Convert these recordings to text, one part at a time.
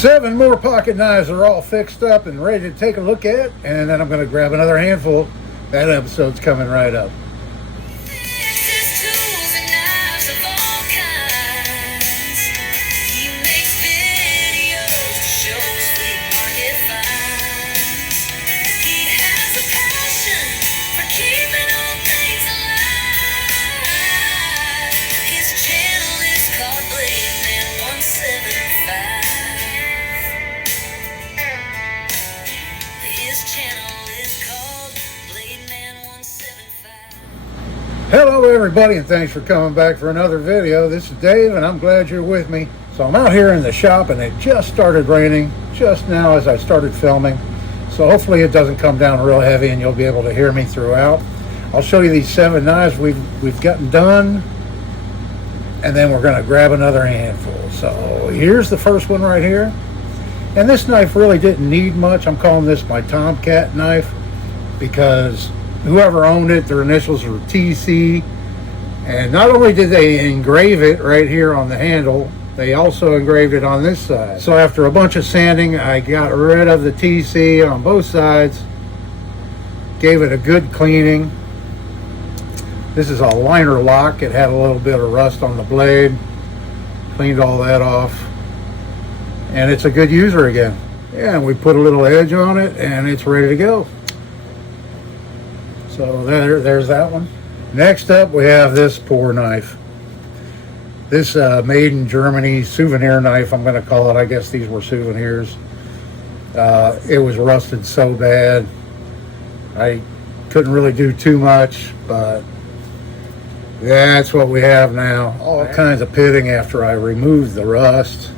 7 more pocket knives are all fixed up and ready to take a look at, and then I'm going to grab another handful. That episode's coming right up. Hello everybody, and thanks for coming back for another video. This is Dave and I'm glad you're with me. So I'm out here in the shop and it just started raining just now as I started filming. So hopefully it doesn't come down real heavy and you'll be able to hear me throughout. I'll show you these 7 knives we've gotten done, and then we're going to grab another handful. So here's the first one right here. And this knife really didn't need much. I'm calling this my Tomcat knife because whoever owned it, their initials were TC, and not only did they engrave it right here on the handle, they also engraved it on this side. So after a bunch of sanding, I got rid of the TC on both sides, gave it a good cleaning. This is a liner lock. It had a little bit of rust on the blade, cleaned all that off, and it's a good user again. Yeah, and we put a little edge on it and it's ready to go. So there's that one. Next up, we have this poor knife. This made in Germany souvenir knife, I'm going to call it. I guess these were souvenirs. It was rusted so bad. I couldn't really do too much, but that's what we have now. All kinds of pitting after I removed the rust.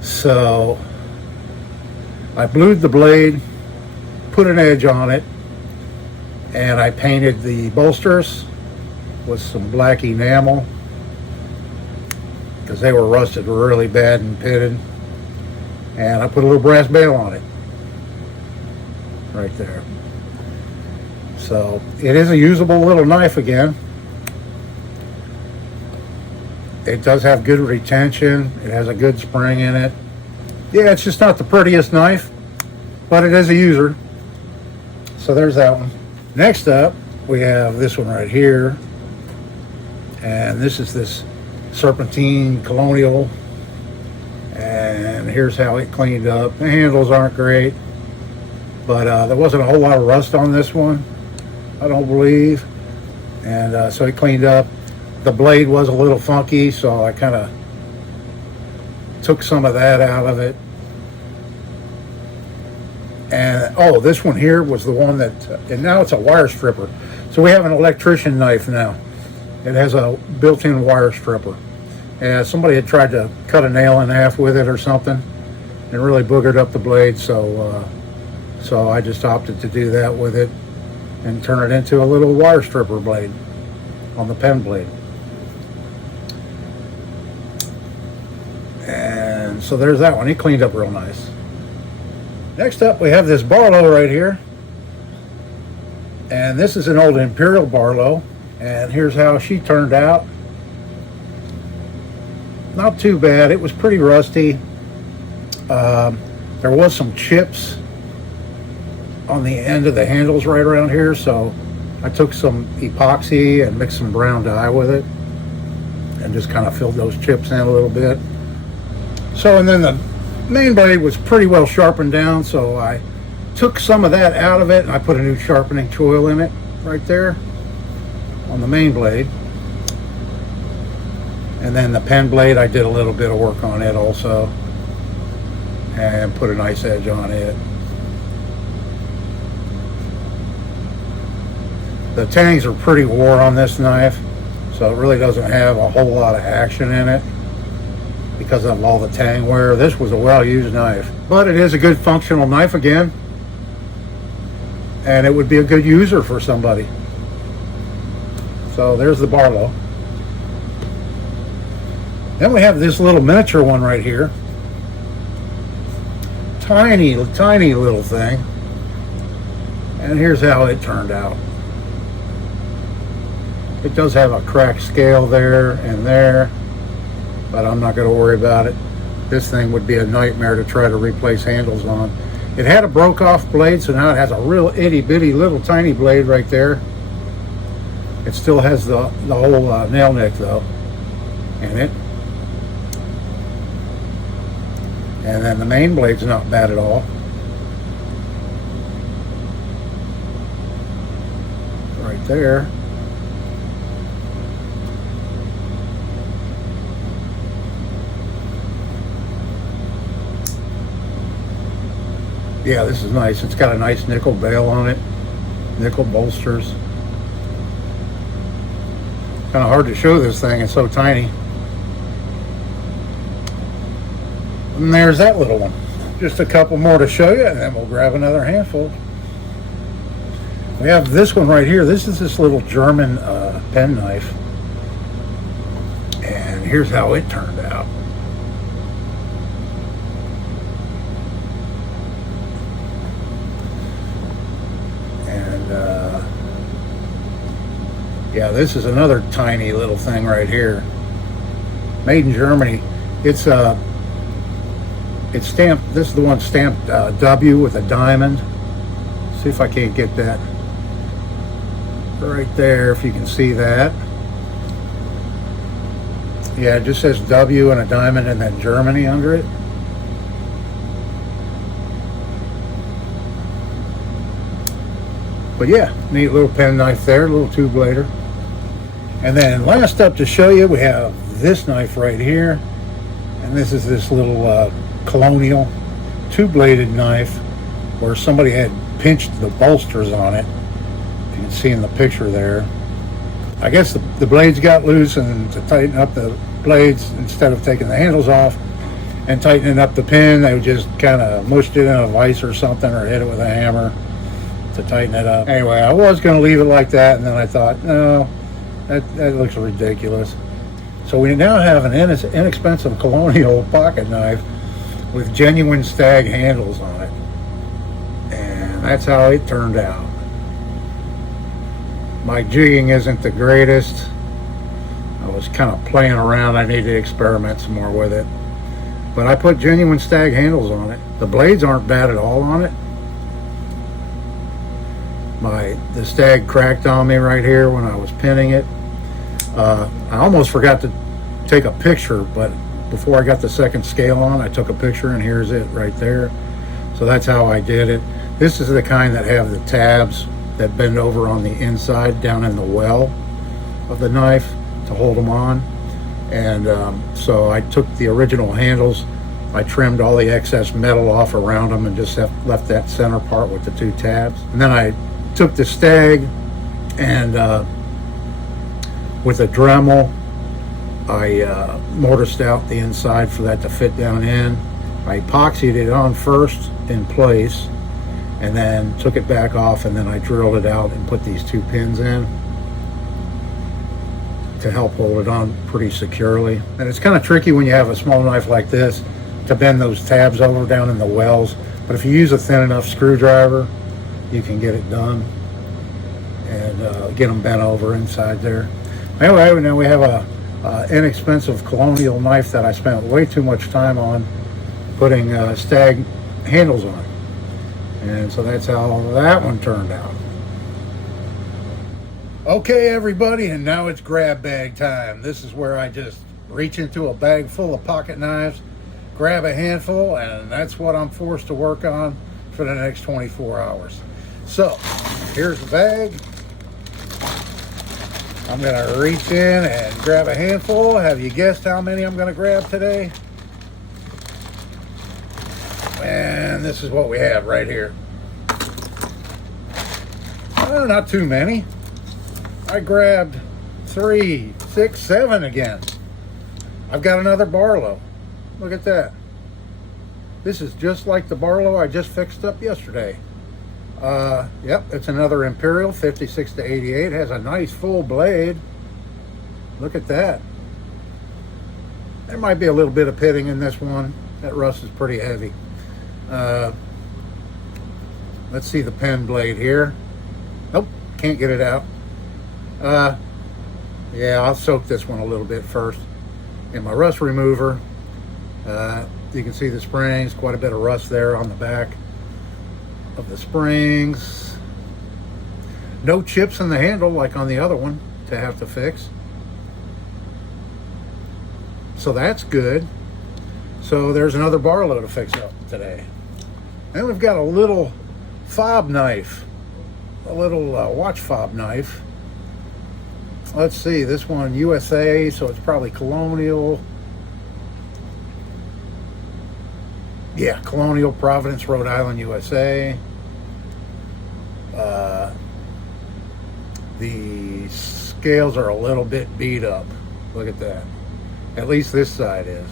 So I blued the blade, put an edge on it, and I painted the bolsters with some black enamel because they were rusted really bad and pitted. And I put a little brass bail on it right there. So it is a usable little knife again. It does have good retention. It has a good spring in it. Yeah, it's just not the prettiest knife, but it is a user. So there's that one. Next up, we have this one right here, and this is this Serpentine Colonial, and here's how it cleaned up. The handles aren't great, but there wasn't a whole lot of rust on this one, I don't believe, and so it cleaned up. The blade was a little funky, so I kind of took some of that out of it. And oh, this one here was the one that, and now it's a wire stripper. So we have an electrician knife now. It has a built-in wire stripper. And somebody had tried to cut a nail in half with it or something and really boogered up the blade. So I just opted to do that with it and turn it into a little wire stripper blade on the pen blade. And so there's that one. He cleaned up real nice. Next up, we have this Barlow right here, and this is an old Imperial Barlow, and here's how she turned out. Not too bad. It was pretty rusty. There was some chips on the end of the handles right around here, so I took some epoxy and mixed some brown dye with it and just kind of filled those chips in a little bit. So, and then the main blade was pretty well sharpened down, so I took some of that out of it and I put a new sharpening tool in it right there on the main blade. And then the pen blade, I did a little bit of work on it also and put a nice edge on it. The tangs are pretty wore on this knife, so it really doesn't have a whole lot of action in it because of all the tang wear. This was a well-used knife, but it is a good functional knife again, and it would be a good user for somebody. So there's the Barlow. Then we have this little miniature one right here. Tiny little thing. And here's how it turned out. It does have a cracked scale there and there, but I'm not going to worry about it. this thing would be a nightmare to try to replace handles on. It had a broke off blade, so now it has a real itty bitty little tiny blade right there. It still has the whole nail nick though in it. And then the main blade's not bad at all. Right there. Yeah, this is nice. It's got a nice nickel bail on it. Nickel bolsters. Kind of hard to show this thing, it's so tiny. And there's that little one. Just a couple more to show you, and then we'll grab another handful. We have this one right here. This is this little German pen knife. And here's how it turned out. Yeah, this is another tiny little thing right here. Made in Germany. It's stamped, this is the one stamped W with a diamond. See if I can't get that right there, if you can see that. Yeah, it just says W and a diamond and then Germany under it. But yeah, neat little pen knife there, a little two-blader. And then last up to show you, we have this knife right here. And this is this little colonial two-bladed knife where somebody had pinched the bolsters on it. You can see in the picture there. I guess the blades got loose, and to tighten up the blades, instead of taking the handles off and tightening up the pin, they just kind of mushed it in a vise or something, or hit it with a hammer to tighten it up. Anyway, I was going to leave it like that, and then I thought, no, that looks ridiculous. So we now have an inexpensive colonial pocket knife with genuine stag handles on it. And that's how it turned out. My jigging isn't the greatest. I was kind of playing around. I need to experiment some more with it. But I put genuine stag handles on it. The blades aren't bad at all on it. The stag cracked on me right here when I was pinning it. I almost forgot to take a picture, but before I got the second scale on, I took a picture, and here's it right there. So that's how I did it. This is the kind that have the tabs that bend over on the inside down in the well of the knife to hold them on. And so I took the original handles, I trimmed all the excess metal off around them and just left that center part with the two tabs. And then I took the stag and with a Dremel, I mortised out the inside for that to fit down in. I epoxied it on first in place, and then took it back off, and then I drilled it out and put these two pins in to help hold it on pretty securely. And it's kind of tricky when you have a small knife like this to bend those tabs over down in the wells, but if you use a thin enough screwdriver, you can get it done and get them bent over inside there. Anyway, now we have a inexpensive colonial knife that I spent way too much time on putting stag handles on. And so that's how that one turned out. Okay, everybody, and now it's grab bag time. This is where I just reach into a bag full of pocket knives, grab a handful, and that's what I'm forced to work on for the next 24 hours. So, here's the bag. I'm gonna reach in and grab a handful. Have you guessed how many I'm gonna grab today? And this is what we have right here. Oh, not too many. I grabbed 3, 6, 7 again. I've got another Barlow. Look at that. This is just like the Barlow I just fixed up yesterday. Yep, it's another Imperial 56 to 88. It has a nice full blade. Look at that. There might be a little bit of pitting in this one. That rust is pretty heavy. Let's see the pen blade here. Nope, can't get it out. Yeah, I'll soak this one a little bit first in my rust remover, You can see the springs, quite a bit of rust there on the back of the springs. No chips in the handle like on the other one to have to fix. So that's good. So there's another bar load to fix up today. And we've got a little fob knife, a little watch fob knife. Let's see, this one USA, so it's probably Colonial. Yeah, Colonial, Providence, Rhode Island, USA. The scales are a little bit beat up. Look at that. At least this side is.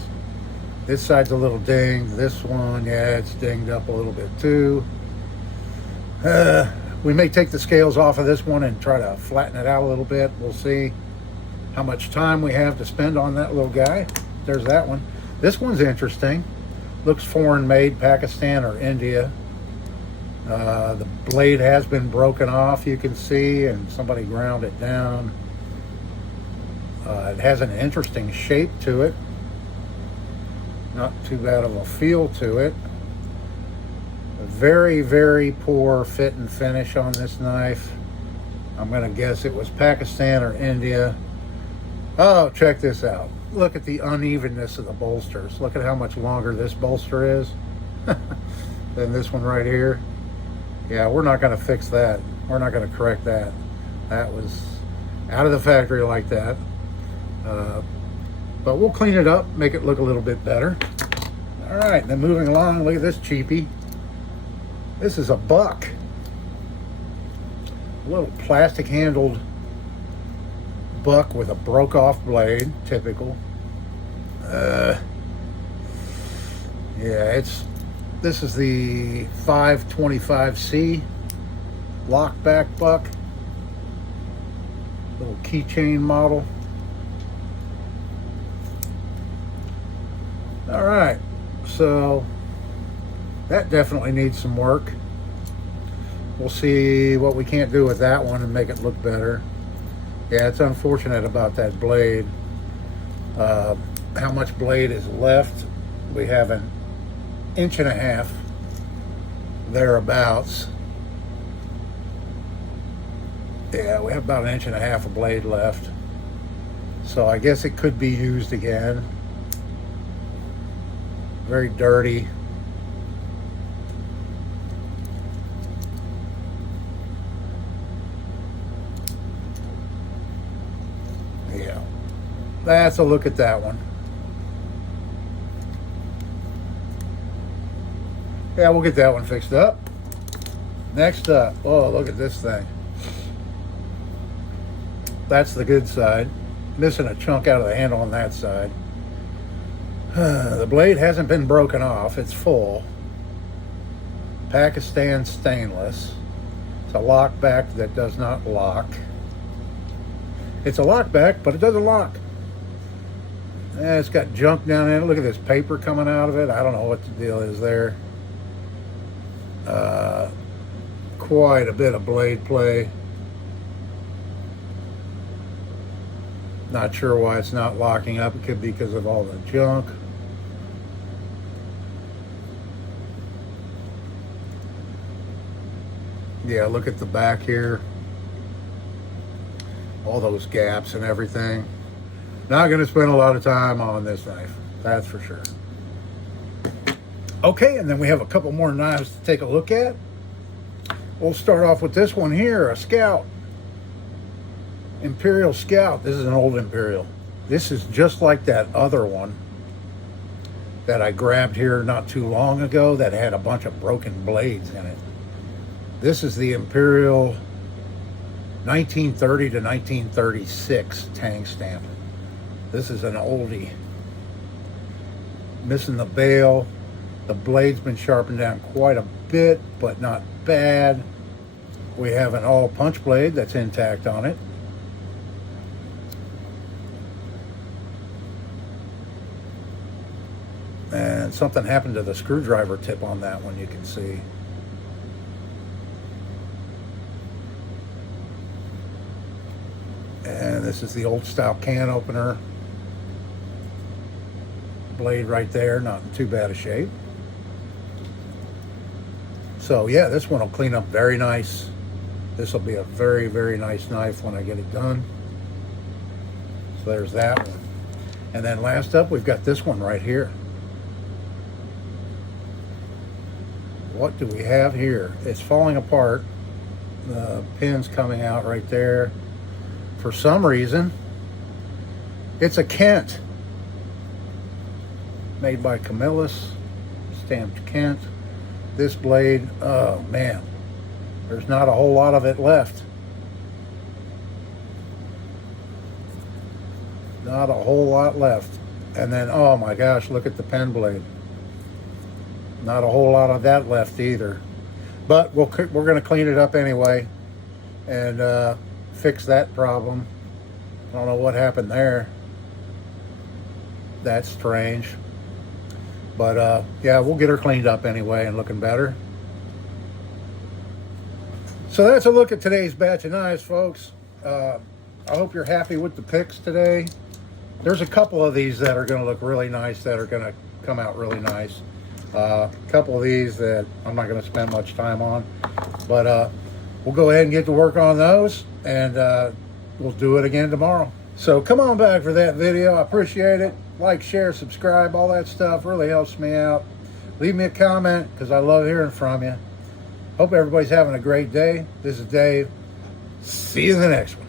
This side's a little dinged. This one, yeah, it's dinged up a little bit too. We may take the scales off of this one and try to flatten it out a little bit. We'll see how much time we have to spend on that little guy. There's that one. This one's interesting. Looks foreign made, Pakistan or India. The blade has been broken off, you can see, and somebody ground it down. It has an interesting shape to it. Not too bad of a feel to it. A very, very poor fit and finish on this knife. I'm going to guess it was Pakistan or India. Oh, check this out. Look at the unevenness of the bolsters. Look at how much longer this bolster is than this one right here. Yeah, we're not going to fix that. We're not going to correct that. That was out of the factory like that. But we'll clean it up, make it look a little bit better. All right, then moving along, look at this cheapie. This is a buck. A little plastic handled buck with a broke off blade, typical. Yeah, this is the 525C lockback buck. Little keychain model. All right, so that definitely needs some work. We'll see what we can't do with that one and make it look better. Yeah, it's unfortunate about that blade. How much blade is left? We have an inch and a half thereabouts. Yeah, we have about an inch and a half of blade left. So I guess it could be used again. Very dirty. Yeah, that's a look at that one. Yeah, we'll get that one fixed up. Next up, oh, look at this thing. That's the good side. Missing a chunk out of the handle on that side. The blade hasn't been broken off. It's full. Pakistan stainless. It's a lockback that does not lock. It's a lockback, but it doesn't lock. It's got junk down in it. Look at this paper coming out of it. I don't know what the deal is there. Quite a bit of blade play. Not sure why it's not locking up. It could be because of all the junk. Yeah, look at the back here. All those gaps and everything. Not going to spend a lot of time on this knife. That's for sure. Okay, and then we have a couple more knives to take a look at. We'll start off with this one here, a Scout. Imperial Scout. This is an old Imperial. This is just like that other one that I grabbed here not too long ago that had a bunch of broken blades in it. This is the Imperial 1930 to 1936 tang stamp. This is an oldie. Missing the bail. The blade's been sharpened down quite a bit, but not bad. We have an all punch blade that's intact on it. And something happened to the screwdriver tip on that one, you can see. And this is the old style can opener. blade right there, not in too bad a shape. So yeah, this one will clean up very nice. This will be a very, very nice knife when I get it done. So there's that one. And then last up, we've got this one right here. What do we have here? It's falling apart. The pin's coming out right there. For some reason, it's a Kent. Made by Camillus, stamped Kent. This blade, oh man, there's not a whole lot of it left. Not a whole lot left. And then, oh my gosh, look at the pen blade. Not a whole lot of that left either. But we're going to clean it up anyway and fix that problem. I don't know what happened there. That's strange. But yeah, we'll get her cleaned up anyway and looking better. So that's a look at today's batch of knives, folks. I hope you're happy with the picks today. There's a couple of these that are going to look really nice, that are going to come out really nice. A couple of these that I'm not going to spend much time on. But we'll go ahead and get to work on those, and we'll do it again tomorrow. So come on back for that video. I appreciate it. Like, share, subscribe, all that stuff really helps me out. Leave me a comment because I love hearing from you. Hope everybody's having a great day. This is Dave. See you in the next one.